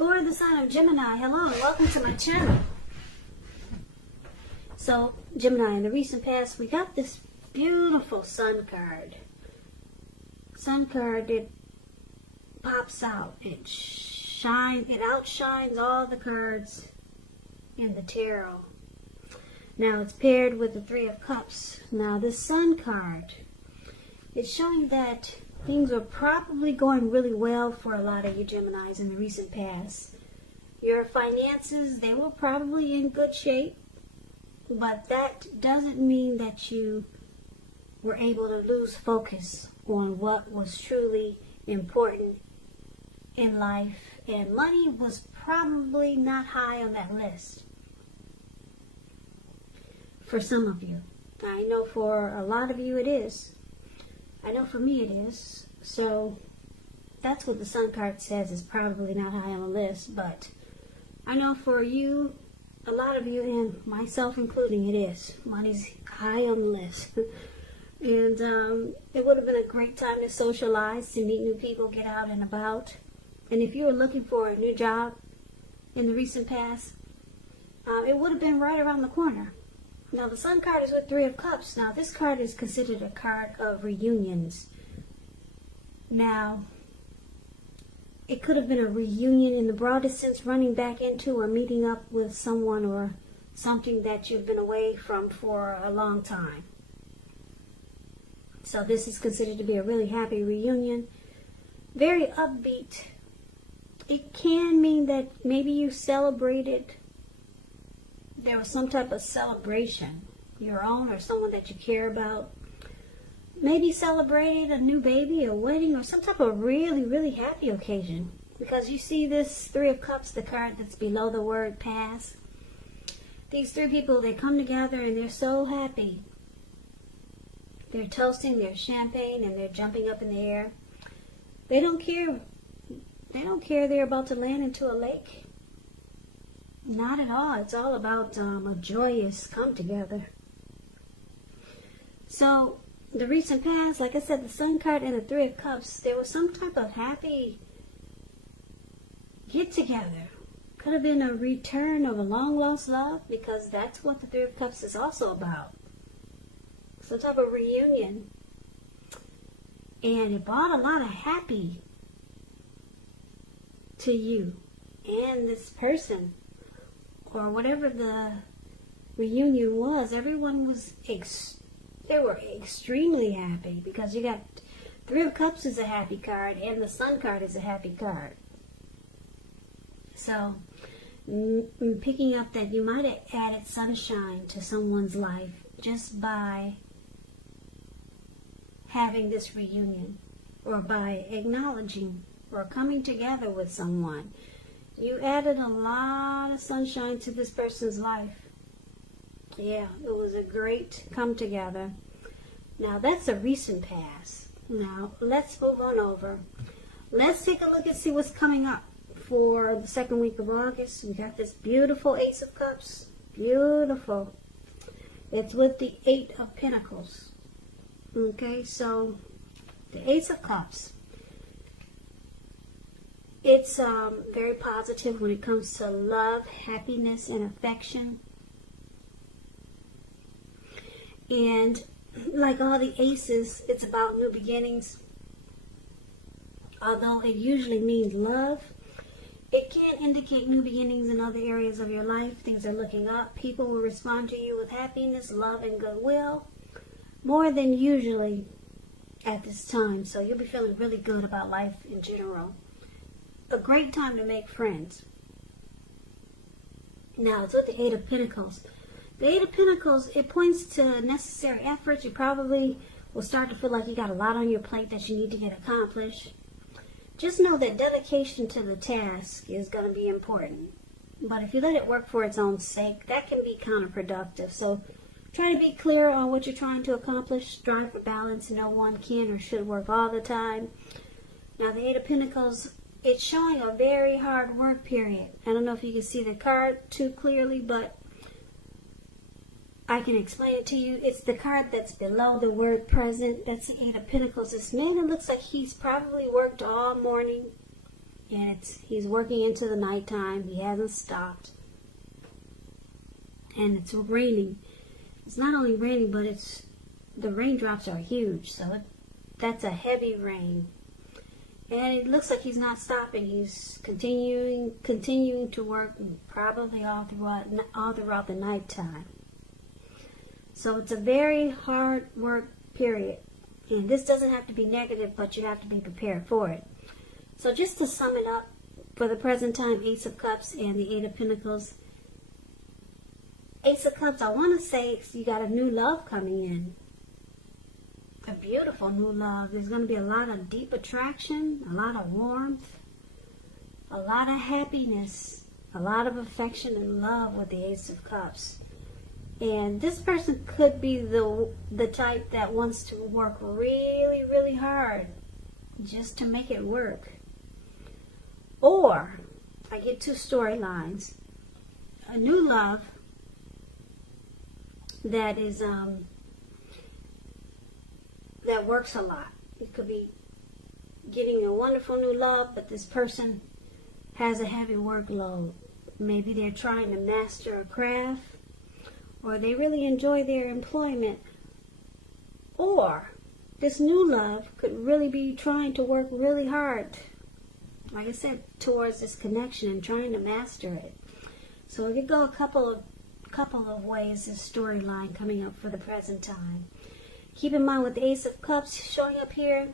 For the sign of Gemini, hello and welcome to my channel. So, Gemini, in the recent past, we got this beautiful sun card. Sun card, it pops out. It outshines all the cards in the tarot. Now, it's paired with the Three of Cups. Now, this sun card, it's showing that things are probably going really well for a lot of you Geminis in the recent past. Your finances, they were probably in good shape, but that doesn't mean that you were able to lose focus on what was truly important in life, and money was probably not high on that list for some of you. I know for a lot of you it is. I know for me it is. So that's what the sun card says, is probably not high on the list, but I know for you, a lot of you, and myself including, it is. Money's high on the list. And it would have been a great time to socialize, to meet new people, get out and about. And if you were looking for a new job in the recent past, it would have been right around the corner. Now, the sun card is with Three of Cups. Now, this card is considered a card of reunions. Now, it could have been a reunion in the broadest sense, running back into or meeting up with someone or something that you've been away from for a long time. So this is considered to be a really happy reunion. Very upbeat. It can mean that maybe you celebrated. There was some type of celebration, your own or someone that you care about. Maybe celebrated a new baby, a wedding, or some type of really, really happy occasion. Because you see this Three of Cups, the card that's below the word pass. These three people, they come together and they're so happy. They're toasting their champagne and they're jumping up in the air. They don't care. They don't care they're about to land into a lake. Not at all. It's all about a joyous come together. So, the recent past, like I said, the Sun card and the Three of Cups, there was some type of happy get together. Could have been a return of a long lost love, because that's what the Three of Cups is also about. Some type of reunion. And it brought a lot of happy to you and this person, or whatever the reunion was. Everyone was they were extremely happy, because you got Three of Cups is a happy card and the Sun card is a happy card. So I'm picking up that you might have added sunshine to someone's life just by having this reunion, or by acknowledging or coming together with someone. You added a lot of sunshine to this person's life. Yeah, it was a great come together. Now, that's a recent past. Now, let's move on over. Let's take a look and see what's coming up for the second week of August. We got this beautiful Ace of Cups. Beautiful. It's with the Eight of Pentacles. Okay, so the Ace of Cups. It's very positive when it comes to love, happiness, and affection. And like all the aces, it's about new beginnings. Although it usually means love, it can indicate new beginnings in other areas of your life. Things are looking up. People will respond to you with happiness, love, and goodwill, more than usually at this time. So you'll be feeling really good about life in general. A great time to make friends. Now, it's with the Eight of Pentacles. The Eight of Pentacles, it points to necessary efforts. You probably will start to feel like you got a lot on your plate that you need to get accomplished. Just know that dedication to the task is going to be important. But if you let it work for its own sake, that can be counterproductive. So try to be clear on what you're trying to accomplish. Strive for balance. No one can or should work all the time. Now, the Eight of Pentacles, it's showing a very hard work period. I don't know if you can see the card too clearly, but I can explain it to you. It's the card that's below the word present. That's the Eight of Pentacles. This man, it looks like he's probably worked all morning. And he's working into the nighttime. He hasn't stopped. And it's raining. It's not only raining, but the raindrops are huge. So that's a heavy rain. And it looks like he's not stopping. He's continuing to work, probably all throughout the nighttime. So it's a very hard work period. And this doesn't have to be negative, but you have to be prepared for it. So just to sum it up, for the present time, Ace of Cups and the Eight of Pentacles. Ace of Cups, I want to say you got a new love coming in. A beautiful new love. There's going to be a lot of deep attraction, a lot of warmth, a lot of happiness, a lot of affection and love with the Ace of Cups. And this person could be the type that wants to work really, really hard just to make it work. Or, I get two storylines. A new love that is that works a lot. It could be getting a wonderful new love, but this person has a heavy workload. Maybe they're trying to master a craft, or they really enjoy their employment. Or this new love could really be trying to work really hard, like I said, towards this connection and trying to master it. So it could go a couple of ways, this storyline coming up for the present time. Keep in mind with the Ace of Cups showing up here,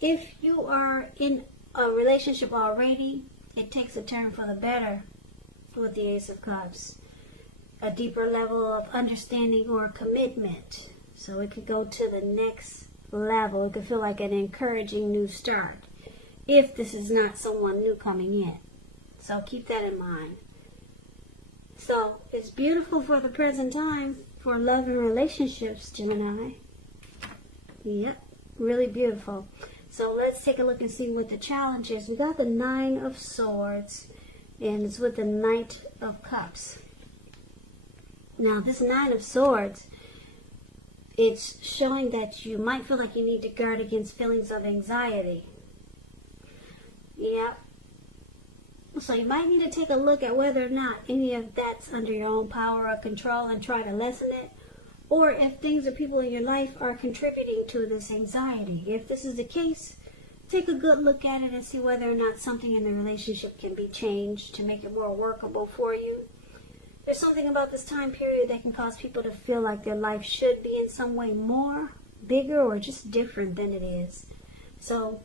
if you are in a relationship already, it takes a turn for the better with the Ace of Cups. A deeper level of understanding or commitment. So it could go to the next level. It could feel like an encouraging new start if this is not someone new coming in. So keep that in mind. So it's beautiful for the present time for love and relationships, Gemini. Yep, really beautiful. So let's take a look and see what the challenge is. We got the Nine of Swords, and it's with the Knight of Cups. Now, this Nine of Swords, it's showing that you might feel like you need to guard against feelings of anxiety. Yep. So you might need to take a look at whether or not any of that's under your own power or control and try to lessen it. Or if things or people in your life are contributing to this anxiety. If this is the case, take a good look at it and see whether or not something in the relationship can be changed to make it more workable for you. There's something about this time period that can cause people to feel like their life should be in some way more, bigger, or just different than it is. So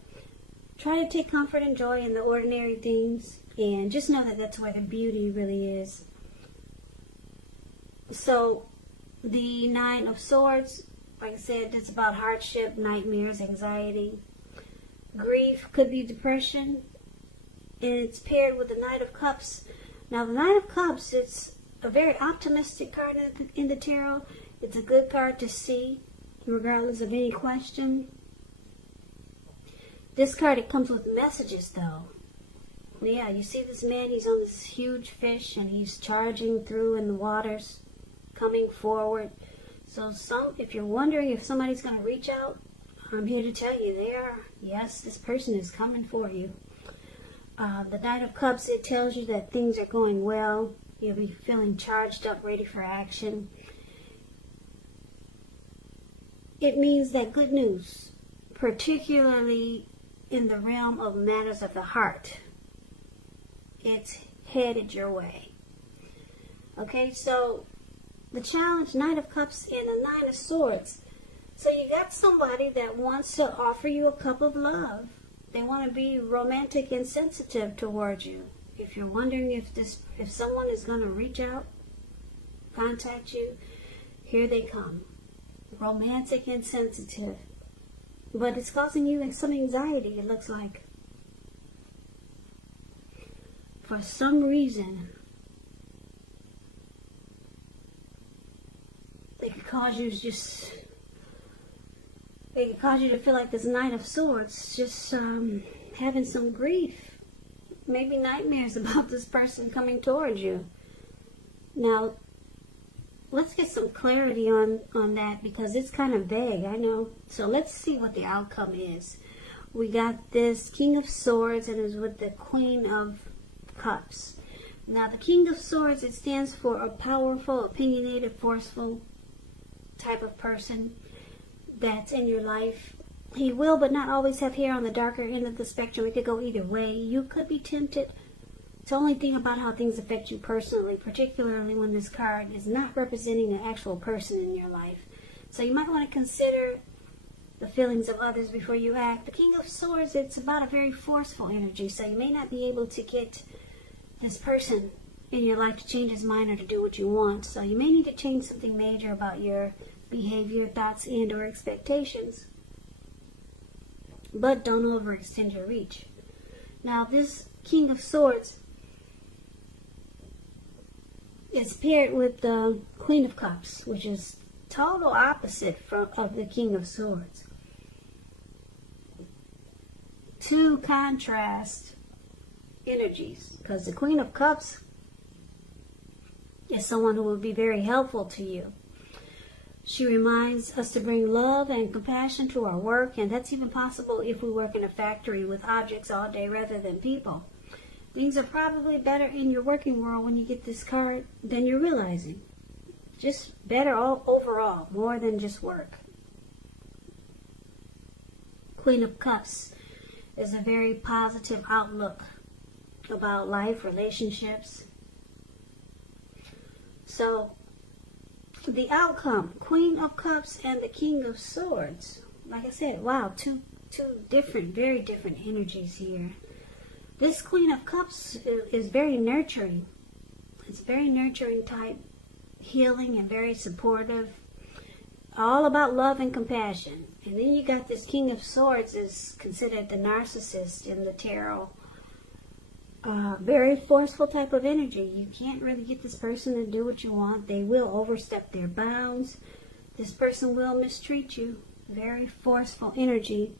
try to take comfort and joy in the ordinary things, and just know that that's where the beauty really is. So the Nine of Swords, like I said, it's about hardship, nightmares, anxiety, grief, could be depression, and it's paired with the Knight of Cups. Now the Knight of Cups, it's a very optimistic card in the tarot. It's a good card to see, regardless of any question. This card, it comes with messages, though. Yeah, you see this man, he's on this huge fish, and he's charging through in the waters, coming forward. So if you're wondering if somebody's going to reach out, I'm here to tell you they are. Yes, this person is coming for you. The Knight of Cups, it tells you that things are going well. You'll be feeling charged up, ready for action. It means that good news, particularly in the realm of matters of the heart, it's headed your way. Okay, so the challenge, Knight of Cups and the Nine of Swords. So you got somebody that wants to offer you a cup of love. They want to be romantic and sensitive towards you. If you're wondering if someone is going to reach out, contact you, here they come. Romantic and sensitive. But it's causing you some anxiety, it looks like. For some reason, they could cause you to feel like this Knight of Swords, just having some grief. Maybe nightmares about this person coming towards you. Now, let's get some clarity on that, because it's kind of vague, I know. So let's see what the outcome is. we got this King of Swords, and is with the Queen of Cups. Now, the King of Swords, it stands for a powerful, opinionated, forceful type of person that's in your life. He will, but not always, have hair on the darker end of the spectrum. It could go either way. You could be tempted to only think about how things affect you personally, particularly when this card is not representing an actual person in your life. So you might want to consider the feelings of others before you act. The King of Swords, it's about a very forceful energy, so you may not be able to get this person in your life to change his mind or to do what you want. So you may need to change something major about your behavior, thoughts, and or expectations. But don't overextend your reach. Now, this King of Swords is paired with the Queen of Cups, which is total opposite of the King of Swords. Two contrast energies, because the Queen of Cups is someone who will be very helpful to you. She reminds us to bring love and compassion to our work, and that's even possible if we work in a factory with objects all day rather than people. Things are probably better in your working world when you get this card than you're realizing. Just better overall, more than just work. Queen of Cups is a very positive outlook about life, relationships. So, the outcome, Queen of Cups and the King of Swords. Like I said, wow, two different, very different energies here. This Queen of Cups is very nurturing. It's very nurturing type, healing and very supportive. All about love and compassion. And then you got this King of Swords, is considered the narcissist in the tarot. Very forceful type of energy. You can't really get this person to do what you want. They will overstep their bounds. This person will mistreat you. Very forceful energy.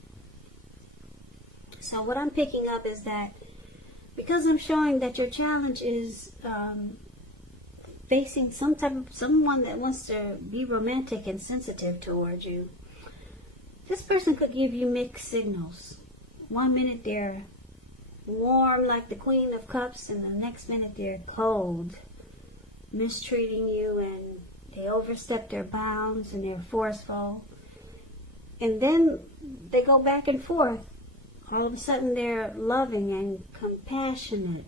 So what I'm picking up is that because I'm showing that your challenge is facing someone that wants to be romantic and sensitive towards you, this person could give you mixed signals. One minute they're warm like the Queen of Cups, and the next minute they're cold, mistreating you, and they overstep their bounds and they're forceful. And then they go back and forth. All of a sudden they're loving and compassionate,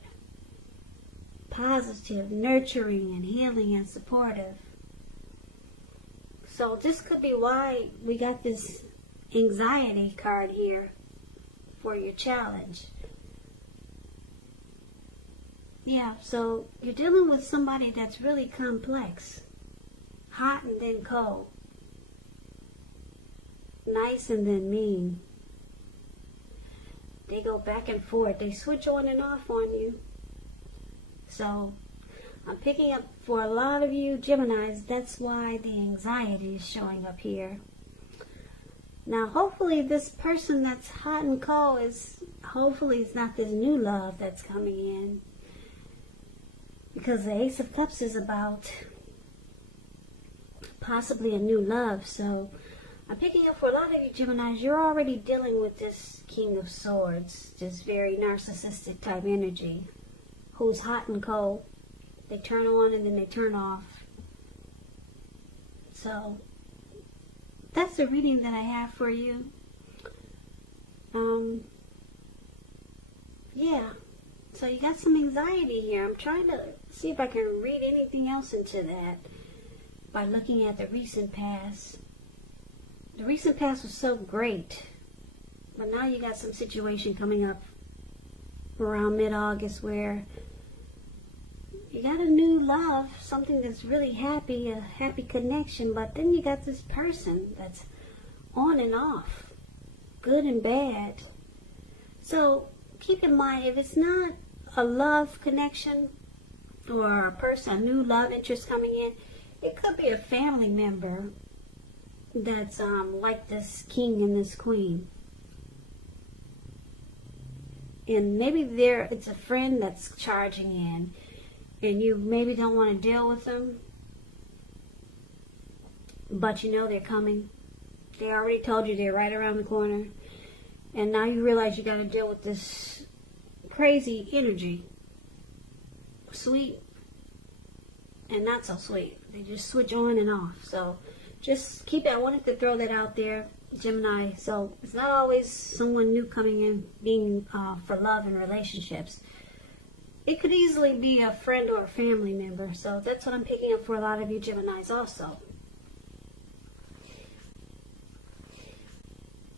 positive, nurturing and healing and supportive. So this could be why we got this anxiety card here for your challenge. Yeah, so you're dealing with somebody that's really complex. Hot and then cold. Nice and then mean. They go back and forth. They switch on and off on you. So I'm picking up for a lot of you Geminis, that's why the anxiety is showing up here. Now hopefully this person that's hot and cold hopefully it's not this new love that's coming in. Because the Ace of Cups is about possibly a new love. So I'm picking up for a lot of you Geminis, you're already dealing with this King of Swords, this very narcissistic type energy, who's hot and cold. They turn on and then they turn off. So that's the reading that I have for you. Yeah. So you got some anxiety here. I'm trying to see if I can read anything else into that by looking at the recent past. The recent past was so great, but now you got some situation coming up around mid-August where you got a new love, something that's really happy, a happy connection, but then you got this person that's on and off, good and bad. So keep in mind, if it's not a love connection or a person, a new love interest coming in, it could be a family member that's like this king and this queen. And maybe it's a friend that's charging in, and you maybe don't want to deal with them, but you know they're coming. They already told you they're right around the corner. And now you realize you got to deal with this crazy energy. Sweet and not so sweet. They just switch on and off. So just keep it. I wanted to throw that out there, Gemini. So it's not always someone new coming in being for love and relationships. It could easily be a friend or a family member. So that's what I'm picking up for a lot of you Geminis also.